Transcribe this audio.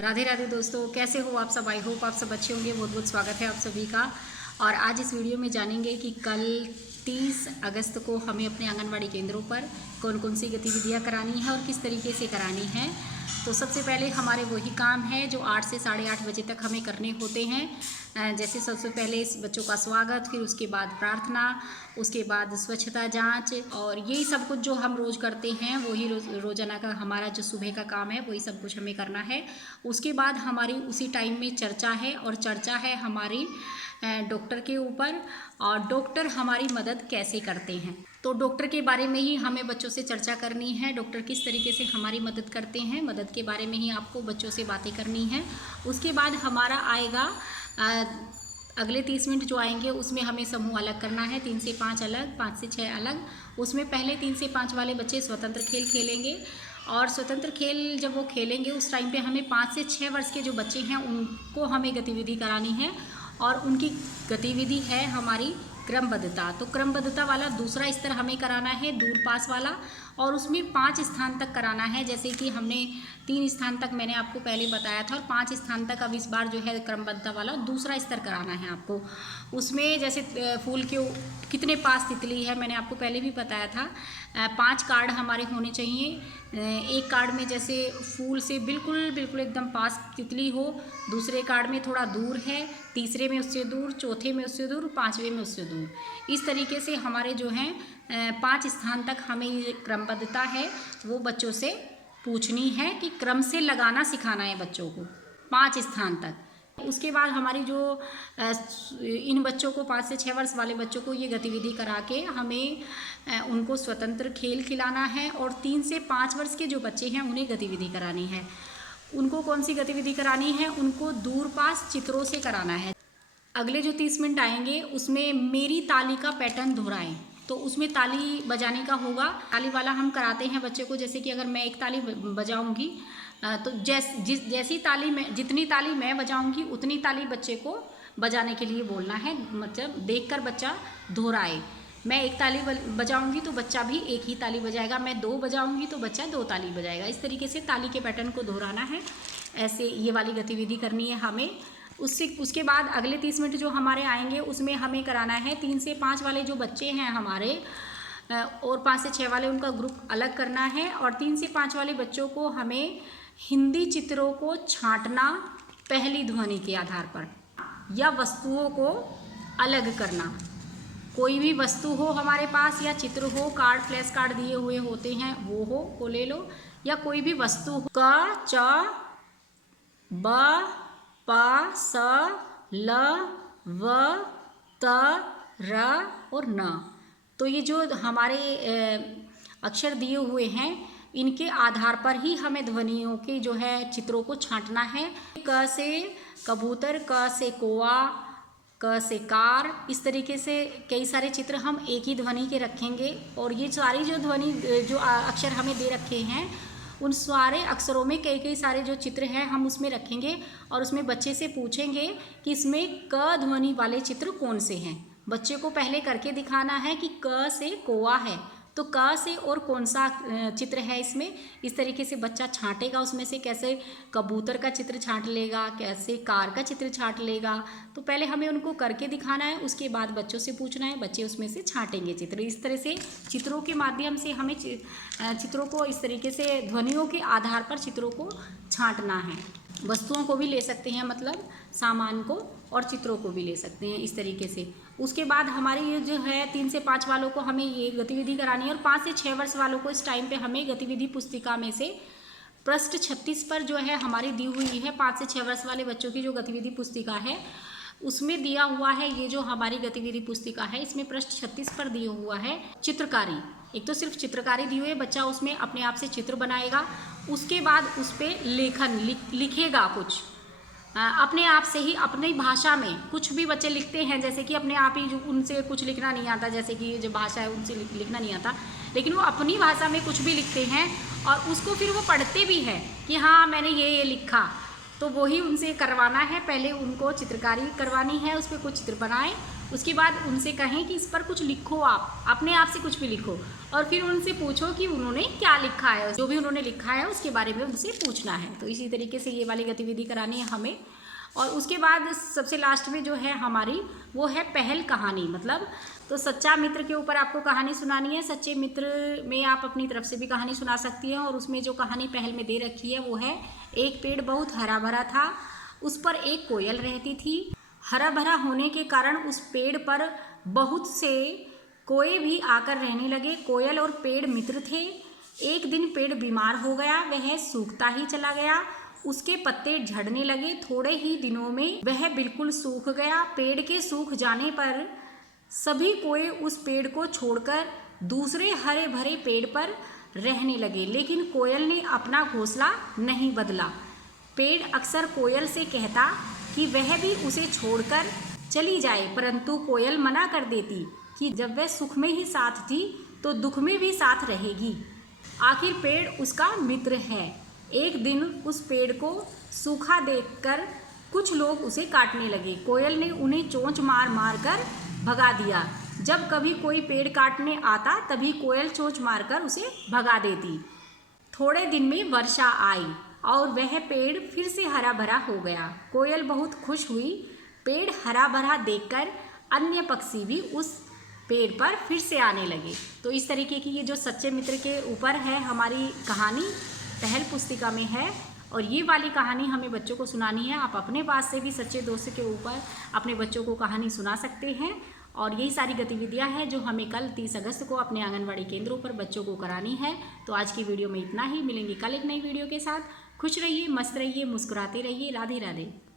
राधे राधे दोस्तों, कैसे हो आप सब। आई होप आप सब अच्छे होंगे। बहुत बहुत स्वागत है आप सभी का। और आज इस वीडियो में जानेंगे कि कल 30 अगस्त को हमें अपने आंगनवाड़ी केंद्रों पर कौन कौन सी गतिविधियां करानी है और किस तरीके से करानी है। तो सबसे पहले हमारे वही काम है जो 8 से 8:30 बजे तक हमें करने होते हैं। जैसे सबसे पहले इस बच्चों का स्वागत, फिर उसके बाद प्रार्थना, उसके बाद स्वच्छता जांच और यही सब कुछ जो हम रोज़ करते हैं वही रोज़ाना का हमारा जो सुबह का काम है वही सब कुछ हमें करना है। उसके बाद हमारी उसी टाइम में चर्चा है और चर्चा है हमारी डॉक्टर के ऊपर और डॉक्टर हमारी मदद कैसे करते हैं। तो डॉक्टर के बारे में ही हमें बच्चों से चर्चा करनी है। डॉक्टर किस तरीके से हमारी मदद करते हैं, मदद के बारे में ही आपको बच्चों से बातें करनी है। उसके बाद हमारा आएगा अगले 30 मिनट जो आएंगे उसमें हमें समूह अलग करना है। 3 से 5 अलग, 5 से 6 अलग। उसमें पहले 3 से 5 वाले बच्चे स्वतंत्र खेल खेलेंगे और स्वतंत्र खेल जब वो खेलेंगे उस टाइम पे हमें 5 से 6 वर्ष के जो बच्चे हैं उनको हमें गतिविधि करानी है और उनकी गतिविधि है हमारी क्रमबद्धता। तो क्रमबद्धता वाला दूसरा स्तर हमें कराना है, दूर पास वाला, और उसमें 5 स्थान तक कराना है। जैसे कि हमने 3 स्थान तक मैंने आपको पहले बताया था और 5 स्थान तक अब इस बार जो है क्रमबद्धता वाला दूसरा स्तर कराना है आपको। उसमें जैसे फूल के कितने पास तितली है मैंने आपको पहले भी बताया था। 5 कार्ड हमारे होने चाहिए। एक कार्ड में जैसे फूल से बिल्कुल बिल्कुल एकदम पास तितली हो, दूसरे कार्ड में थोड़ा दूर है, तीसरे में उससे दूर, चौथे में उससे दूर, 5वें में उससे दूर। इस तरीके से हमारे जो हैं 5 स्थान तक हमें ये क्रमबद्धता है वो बच्चों से पूछनी है कि क्रम से लगाना सिखाना है बच्चों को 5 स्थान तक। उसके बाद हमारी जो इन बच्चों को 5 से 6 वर्ष वाले बच्चों को ये गतिविधि करा के हमें उनको स्वतंत्र खेल खिलाना है और 3 से 5 वर्ष के जो बच्चे हैं उन्हें गतिविधि करानी है। उनको कौन सी गतिविधि करानी है? उनको दूर पास चित्रों से कराना है। अगले जो 30 मिनट आएंगे उसमें मेरी ताली का पैटर्न दोहराएं। तो उसमें ताली बजाने का होगा। ताली वाला हम कराते हैं बच्चे को, जैसे कि अगर मैं एक ताली बजाऊंगी तो जैसी ताली मैं जितनी ताली मैं बजाऊंगी उतनी ताली बच्चे को बजाने के लिए बोलना है। मतलब देखकर बच्चा दोहराए। मैं एक ताली बजाऊंगी तो बच्चा भी एक ही ताली बजाएगा, मैं 2 बजाऊंगी तो बच्चा 2 ताली बजाएगा। इस तरीके से ताली के पैटर्न को दोहराना है। ऐसे ये वाली गतिविधि करनी है हमें। उसके बाद अगले 30 मिनट जो हमारे आएंगे उसमें हमें कराना है 3 से 5 वाले जो बच्चे हैं हमारे और 5 से 6 वाले उनका ग्रुप अलग करना है और 3 से 5 वाले बच्चों को हमें हिंदी चित्रों को छांटना पहली ध्वनि के आधार पर या वस्तुओं को अलग करना। कोई भी वस्तु हो हमारे पास या चित्र हो, कार्ड फ्लैश कार्ड दिए हुए होते हैं वो ले लो, या कोई भी वस्तु हो। क, च, ब, प, स, ल, व, त, र और न। तो ये जो हमारे अक्षर दिए हुए हैं इनके आधार पर ही हमें ध्वनियों के जो है चित्रों को छांटना है। क से कबूतर, क से कौवा, क से कार, इस तरीके से कई सारे चित्र हम एक ही ध्वनि के रखेंगे और ये सारी जो ध्वनि जो अक्षर हमें दे रखे हैं उन सारे अक्षरों में कई सारे जो चित्र हैं हम उसमें रखेंगे और उसमें बच्चे से पूछेंगे कि इसमें क ध्वनि वाले चित्र कौन से हैं। बच्चे को पहले करके दिखाना है कि क से कौवा है तो क से और कौन सा चित्र है इसमें। इस तरीके से बच्चा छांटेगा उसमें से, कैसे कबूतर का चित्र छांट लेगा, कैसे कार का चित्र छांट लेगा। तो पहले हमें उनको करके दिखाना है, उसके बाद बच्चों से पूछना है, बच्चे उसमें से छांटेंगे चित्र। इस तरह से चित्रों के माध्यम से हमें चित्रों को इस तरीके से ध्वनियों के आधार पर चित्रों को छांटना है। वस्तुओं को भी ले सकते हैं, मतलब सामान को, और चित्रों को भी ले सकते हैं इस तरीके से। उसके बाद हमारी ये जो है 3 से 5 वालों को हमें ये गतिविधि करानी है और 5 से 6 वर्ष वालों को इस टाइम पे हमें गतिविधि पुस्तिका में से पृष्ठ 36 पर जो है हमारी दी हुई है 5 से 6 वर्ष वाले बच्चों की जो गतिविधि पुस्तिका है उसमें दिया हुआ है। ये जो हमारी गतिविधि पुस्तिका है इसमें पृष्ठ 36 पर दिया हुआ है चित्रकारी। एक तो सिर्फ चित्रकारी दी हुई है, बच्चा उसमें अपने आप से चित्र बनाएगा, उसके बाद उस पर लेखन लिखेगा कुछ अपने आप से ही अपनी भाषा में। कुछ भी बच्चे लिखते हैं जैसे कि अपने आप ही, जो उनसे कुछ लिखना नहीं आता, जैसे कि जो भाषा है उनसे लिखना नहीं आता, लेकिन वो अपनी भाषा में कुछ भी लिखते हैं और उसको फिर वो पढ़ते भी हैं कि हाँ मैंने ये लिखा। तो वही उनसे करवाना है। पहले उनको चित्रकारी करवानी है, उस पर कुछ चित्र बनाएं, उसके बाद उनसे कहें कि इस पर कुछ लिखो, आप अपने आप से कुछ भी लिखो, और फिर उनसे पूछो कि उन्होंने क्या लिखा है, जो भी उन्होंने लिखा है उसके बारे में उनसे पूछना है। तो इसी तरीके से ये वाली गतिविधि करानी है हमें। और उसके बाद सबसे लास्ट में जो है हमारी वो है पहल कहानी, मतलब तो सच्चा मित्र के ऊपर आपको कहानी सुनानी है। सच्चे मित्र में आप अपनी तरफ से भी कहानी सुना सकती हैं, और उसमें जो कहानी पहल में दे रखी है वो है, एक पेड़ बहुत हरा भरा था, उस पर एक कोयल रहती थी। हरा भरा होने के कारण उस पेड़ पर बहुत से कोए भी आकर रहने लगे। कोयल और पेड़ मित्र थे। एक दिन पेड़ बीमार हो गया, वह सूखता ही चला गया, उसके पत्ते झड़ने लगे। थोड़े ही दिनों में वह बिल्कुल सूख गया। पेड़ के सूख जाने पर सभी कोए उस पेड़ को छोड़कर दूसरे हरे भरे पेड़ पर रहने लगे, लेकिन कोयल ने अपना घोंसला नहीं बदला। पेड़ अक्सर कोयल से कहता कि वह भी उसे छोड़कर चली जाए, परंतु कोयल मना कर देती कि जब वह सुख में ही साथ थी तो दुख में भी साथ रहेगी। आखिर पेड़ उसका मित्र है। एक दिन उस पेड़ को सूखा देखकर कुछ लोग उसे काटने लगे। कोयल ने उन्हें चोंच मार मार कर भगा दिया। जब कभी कोई पेड़ काटने आता तभी कोयल चोंच मारकर उसे भगा देती। थोड़े दिन में वर्षा आई और वह पेड़ फिर से हरा भरा हो गया। कोयल बहुत खुश हुई। पेड़ हरा भरा देखकर अन्य पक्षी भी उस पेड़ पर फिर से आने लगे। तो इस तरीके की ये जो सच्चे मित्र के ऊपर है हमारी कहानी, पहल पुस्तिका में है, और ये वाली कहानी हमें बच्चों को सुनानी है। आप अपने पास से भी सच्चे दोस्त के ऊपर अपने बच्चों को कहानी सुना सकते हैं। और यही सारी गतिविधियां हैं जो हमें कल 30 अगस्त को अपने आंगनवाड़ी केंद्रों पर बच्चों को करानी है। तो आज की वीडियो में इतना ही। मिलेंगे कल एक नई वीडियो के साथ। खुश रहिए, मस्त रहिए, मुस्कुराते रहिए। राधे राधे।